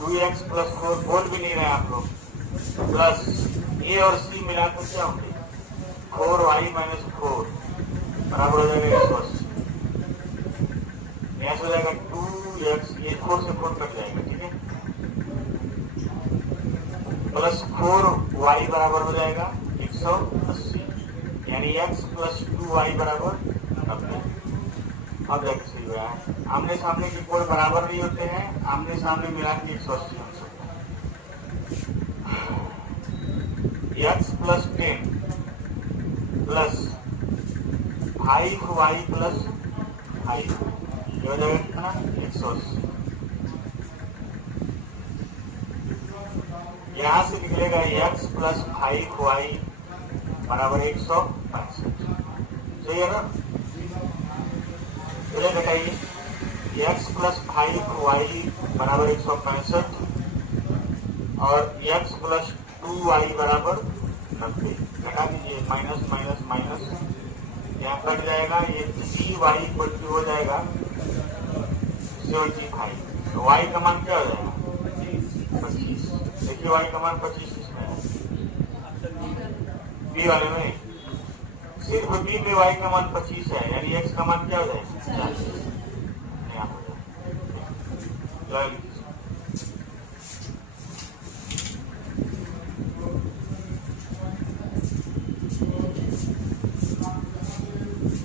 2x plus 4 बोल भी नहीं रहे आप लोग, प्लस ए और सी मिलाकर क्या होंगे 4y माइनस 4 बराबर हो जाएगा 180। यहाँ से हो जाएगा 2x, ये 4 से 4 कट जाएगा, ठीक है, प्लस 4y बराबर हो जाएगा 180, यानी x प्लस 2y बराबर 90। अब देखिए सही हुआ है, आमने सामने के कोण बराबर नहीं होते हैं, आमने सामने मिला के 180 हो सकता है। x plus 10 plus 5y plus 5 ये हो जाएगा कितना 180। यहाँ से निकलेगा x प्लस 5y बराबर 165। सही है ना? चलिए बताइए, x प्लस 5y बराबर 165 और x प्लस 2y बराबर 90। घटा दीजिए, माइनस माइनस माइनस यहाँ कट जाएगा, ये 3y इक्वल टू हो जाएगा 75। तो y का मान क्या हो जाएगा 25। देखिए y का मान 25 इसमें है, बी वाले में सिर्फ बी में y का मान 25 है, यानी x का मान क्या हो जाएगा 40।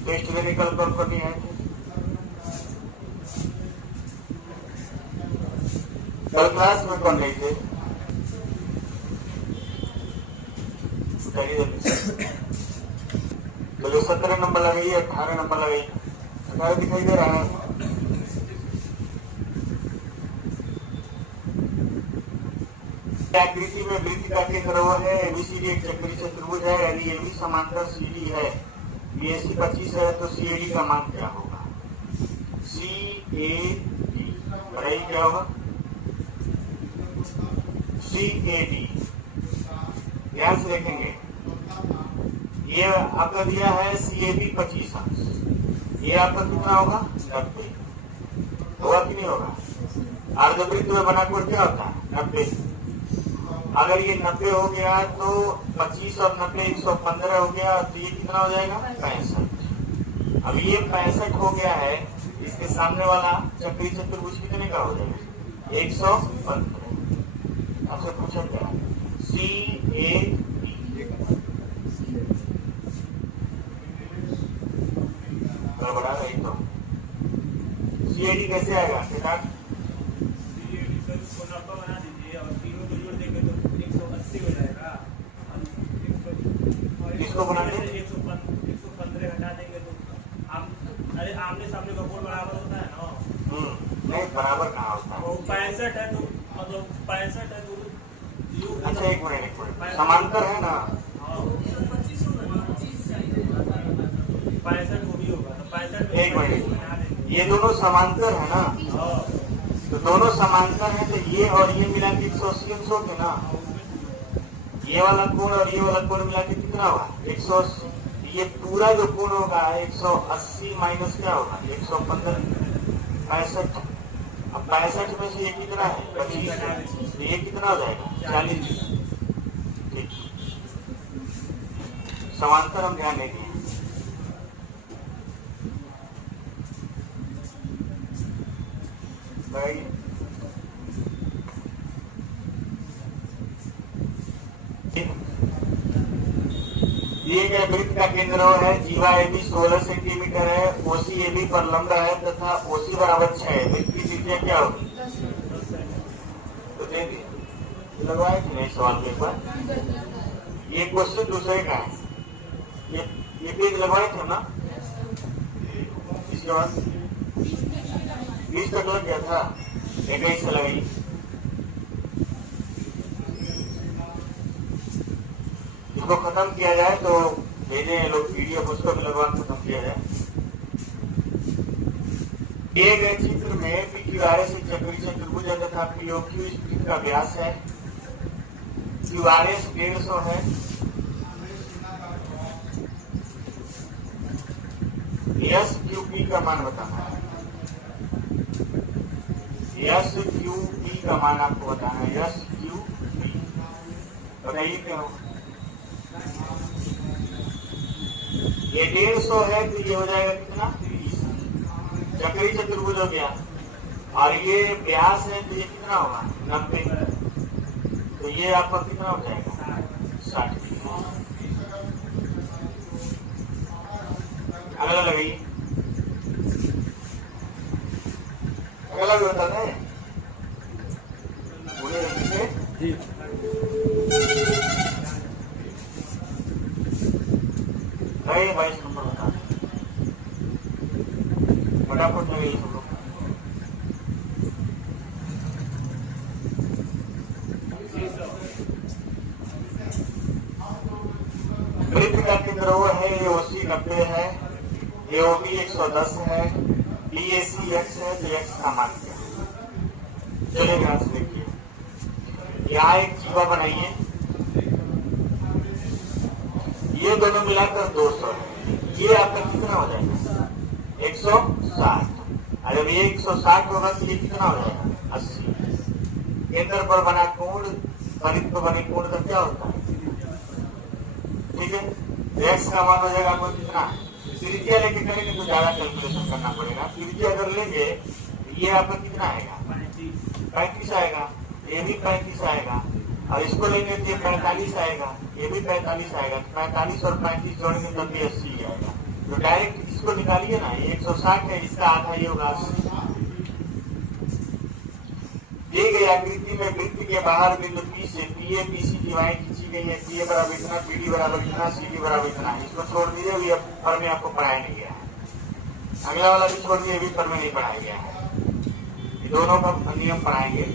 टेस्ट में निकल कर करनी है। कल क्लास में कौन नहीं थे? चलो 17 नंबर लगाइए, 18 नंबर लगाइए। 18 दिखाई दे रहा है? आकृति में वृत्त का केंद्र वो है, एबीसीडी एक चक्रीय चतुर्भुज है, यानी एबी समांतर सीडी है, बीएसी 25 है, तो सीएडी का मान क्या होगा? सीएडी बताइए क्या होगा? सीएडी ध्यान से देखेंगे, ये आपका दिया है सीएबी 25 अंश, ये आपका कितना होगा 90। होगा कि नहीं होगा? अर्धवृत्त में बनाकर क्या होता है 90। अगर ये 90 हो गया तो 25 और 90 115 हो गया, तो ये कितना हो जाएगा 65। अब ये 65 हो गया है, इसके सामने वाला चक्रीय चतुर्भुज कितने का हो जाएगा 115। आपसे पूछा क्या सी ए गड़बड़ा रही तो सीएडी कैसे आएगा? किसको बना दें? 115 हटा देंगे तो अरे आमने सामने का कोण बराबर होता है ना? नहीं, बराबर कहाँ होता है? वो 65 है तो मतलब 65 है तो अच्छा एक मिनट, समांतर है ना? 65 वो भी होगा तो 65। एक मिनट, ये दोनों समांतर है ना? तो दोनों समांतर है, तो ये और ये मिला के 180 अंश हो गए ना? ये वाला कोण और ये वाला कोण मिला के कितना होगा 180। ये पूरा जो कोण होगा 180 माइनस क्या होगा 115, 65। अब 65 में से ये कितना है 25, तो ये कितना हो जाएगा 40। ठीक, समांतर हम ध्यान नहीं दिए। दिए गए वृत्त का केंद्र है, जीवा एबी 16 सेंटीमीटर है, ओसी एबी पर लंब है तथा ओसी बराबर 6। वृत्त की त्रिज्या क्या होगी? तो देखिए लगवाए कि नहीं सवाल पेपर, ये क्वेश्चन दूसरे का है, ये पेज लगवाए थे ना? इसके बाद 20 तक लग गया था, 21 से लगाई। इसको खत्म किया जाए तो भेजे लोग पीडीएफ, उसको भी लगवा खत्म किया जाए। दिए गए चित्र में पीक्यूआरएस एक चक्रीय चतुर्भुज तथा पीओक्यू इस वृत्त का व्यास है। क्यूआरएस 150 है, एस क्यू पी का मान बताना है। यस क्यू पी का मान आपको बताना है। यस क्यू पी बताइए क्या होगा। ये 150 है तो ये हो जाएगा कितना 30। चक्री चतुर्भुज हो गया। और ये व्यास है तो ये कितना होगा 90। तो ये आपका कितना हो जाएगा 60। अगला लगाइए। अगला भी बताते हैं पूरे जी। नहीं 22 नंबर बता फटाफट लगाइए सब लोग। वृत्त का केंद्र वो है, ये 80 90 है, ये ओबी 110 है, BAC x है, तो x का मान क्या है। चलिए ध्यान से देखिए, यहाँ एक जीवा बनाइए, ये दोनों मिलाकर 200 है। ये आपका कितना हो जाएगा 160। और जब ये 160 होगा तो ये कितना हो जाएगा 80। केंद्र पर बना कोण परिध पर बने कोण का क्या होता है, ठीक है। x का मान हो जाएगा आपको कितना, त्रिज्या लेके करेंगे तो ज्यादा कैलकुलेशन करना पड़ेगा। त्रिज्या अगर लेंगे ये आपका कितना आएगा 35 आएगा, ये भी 35 आएगा, और इसको लेंगे तो ये 45 आएगा, ये भी 45 आएगा। 45 और 35 जोड़ेंगे तब भी 80 आएगा। तो डायरेक्ट इसको निकालिए ना, ये 160 है, इसका आधा ये होगा 80। दी गई आकृति में वृत्त के बाहर बिंदु P से PA PC दिवाएं खींची गई है। PA बराबर इतना, PD बराबर इतना, CD बराबर इतना। इसको छोड़ दीजिए, ये पर में आपको पढ़ाया नहीं गया है। अगला वाला भी छोड़ दिए, भी पर में नहीं पढ़ाया गया है। ये दोनों का नियम पढ़ाएंगे।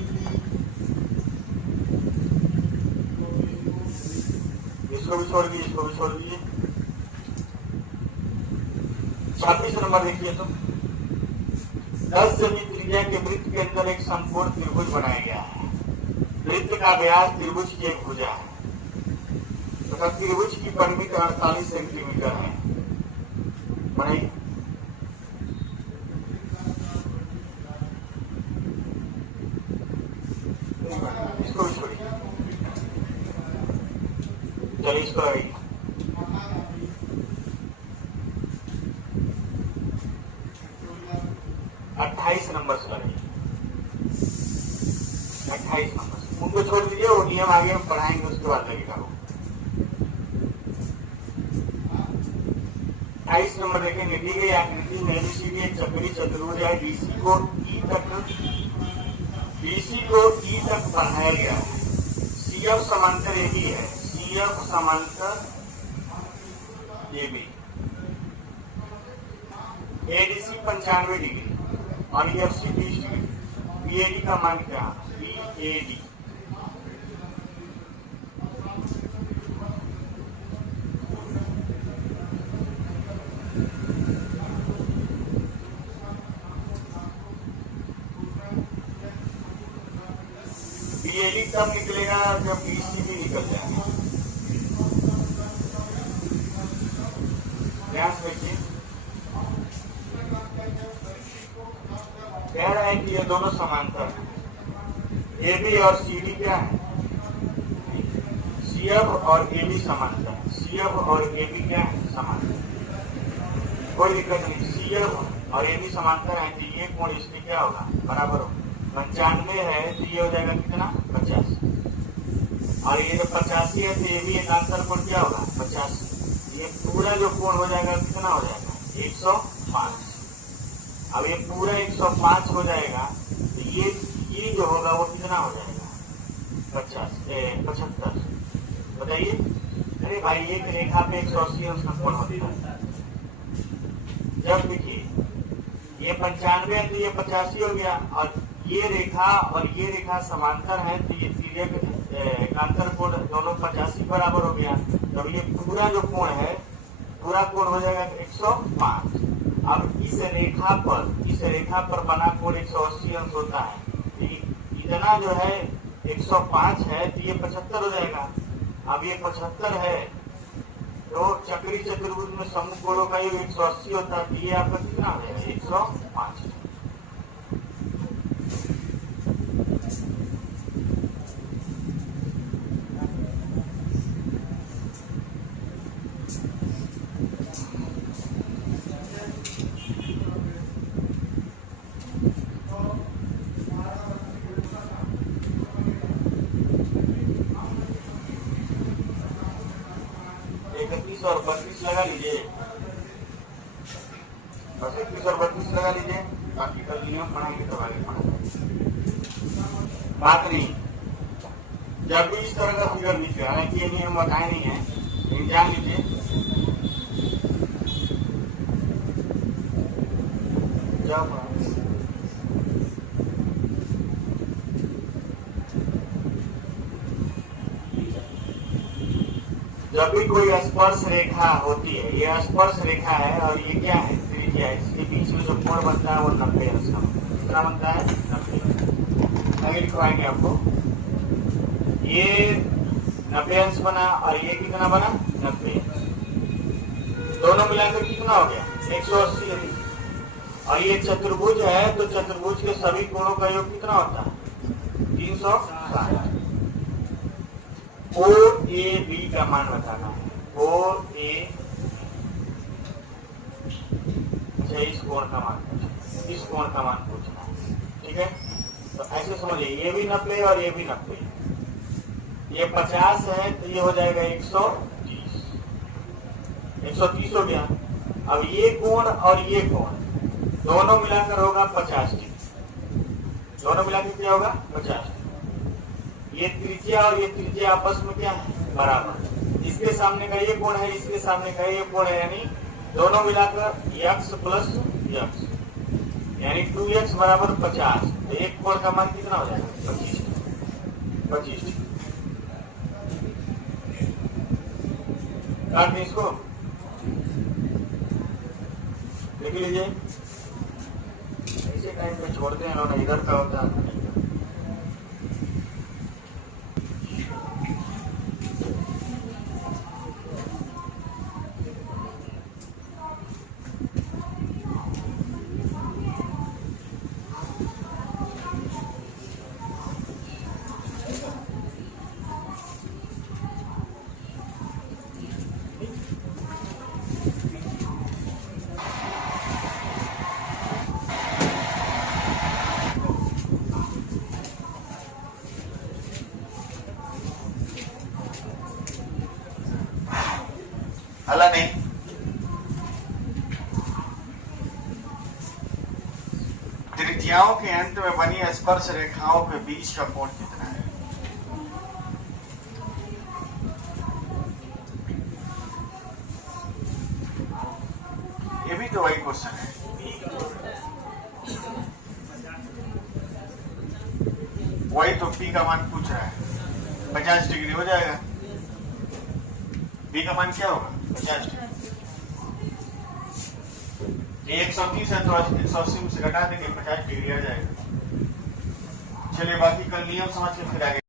इसको भी छोड़ दीजिए, इसको भी छोड़ दीजिए। 26 नंबर देखिए तो 10 सेमी त्रिज्या के वृत्त के अंदर एक संपूर्ण त्रिभुज बनाया गया है। वृत्त का व्यास त्रिभुज की एक भुजा है तथा त्रिभुज की परिमिति 48 सेंटीमीटर है। बनाइए। इसको भी छोड़िए, चलिए इसको लगाइए। 28 नंबर से लगाइए। 28 नंबर से उनको छोड़ दीजिए, वो नियम आगे हम पढ़ाएंगे, उसके बाद लगेगा वो। 28 नंबर देखेंगे, दी गई आकृति में ABCD एक चक्री चतुर्भुज है। BC को E तक बढ़ाया गया है। CF समांतर AB है, CF समांतर AB। ADC 95 डिग्री और EFC 20 डिग्री। BAD का मान क्या है BAD। BAD तब निकलेगा जब BC भी निकल जाएगा। ध्यान से देखिए, कह रहा है कि ये दोनों समांतर हैं। AB और CD क्या है, CF और AB समांतर है। CF और AB क्या है समांतर, कोई दिक्कत नहीं। CF और AB समांतर है तो ये कोण इसमें क्या होगा बराबर होगा। 95 है तो ये हो जाएगा कितना 50, और ये जो 85 है तो ये भी एक आंसर कोण क्या होगा 50। ये पूरा जो कोण हो जाएगा कितना हो जाएगा 105। अब ये पूरा 105 हो जाएगा तो ये जो होगा वो कितना हो जाएगा 75। बताइए। अरे भाई एक रेखा पे 180 अंश का कोण होता है। जब देखिए ये 95 है तो ये 85 हो गया, और ये रेखा समांतर है तो ये तिर्यक एकांतर कोण दोनों 85 बराबर हो गया। तो ये पूरा जो कोण है पूरा कोण हो जाएगा 105। अब इस रेखा पर बना कोण 180 अंश होता है। इतना जो है 105 है तो ये 75 हो जाएगा। अब ये 75 है तो चक्री चतुर्भुज में समूह कोणों का योग 180 होता है। ये आपका कितना हो जाएगा 105। 31 और 32 लगा लीजिए, बस 31 और 32 लगा लीजिए, बाकी कल नियम पढ़ाएंगे तो आगे पढ़ाएंगे, बात नहीं। जब भी इस तरह का फिगर लीजिए, हालांकि ये नियम बताए नहीं है लेकिन जान लीजिए, जब भी कोई स्पर्श रेखा होती है, ये स्पर्श रेखा है और ये क्या है, त्रिज्या है, इसके बीच में जो कोण बनता है वो 90 अंश का, कितना बनता है 90। आगे लिखवाएंगे आपको, ये 90 अंश बना और ये कितना बना 90, दोनों मिलाकर कितना हो गया 180। और ये चतुर्भुज है तो चतुर्भुज के सभी कोणों का योग कितना होता है 360। OAB का मान बताना है, OA, अच्छा इस कोण का मान पूछना, इस कोण का मान पूछना है, ठीक है। तो ऐसे समझिए, ये भी 90 और ये भी 90, ये 50 है तो ये हो जाएगा 130, 130 हो गया। अब ये कोण और ये कोण दोनों मिलाकर होगा 50 डिग्री, दोनों मिलाकर क्या होगा 50। ये त्रिज्या और ये त्रिज्या आपस में क्या है बराबर, इसके सामने का ये कोण है, इसके सामने का ये कोण है, यानी दोनों मिलाकर x प्लस x यानी 2x बराबर 50। तो एक कोण का मान कितना हो जाएगा 25। काट दें इसको, लिख लीजिए। ऐसे टाइम पे छोड़ते हैं ना, इधर का होता है। हला नहीं, त्रिज्याओं के अंत में बनी स्पर्श रेखाओं के बीच का कोण कितना है। ये भी तो वही क्वेश्चन है, वही तो P का मान पूछ रहा है, 50 डिग्री हो जाएगा। B का मान क्या होगा 50 डिग्री, 130 है तो 180 से घटा देंगे 50 डिग्री आ जाएगा। चलिए बाकी कल नियम समझ के फिर आगे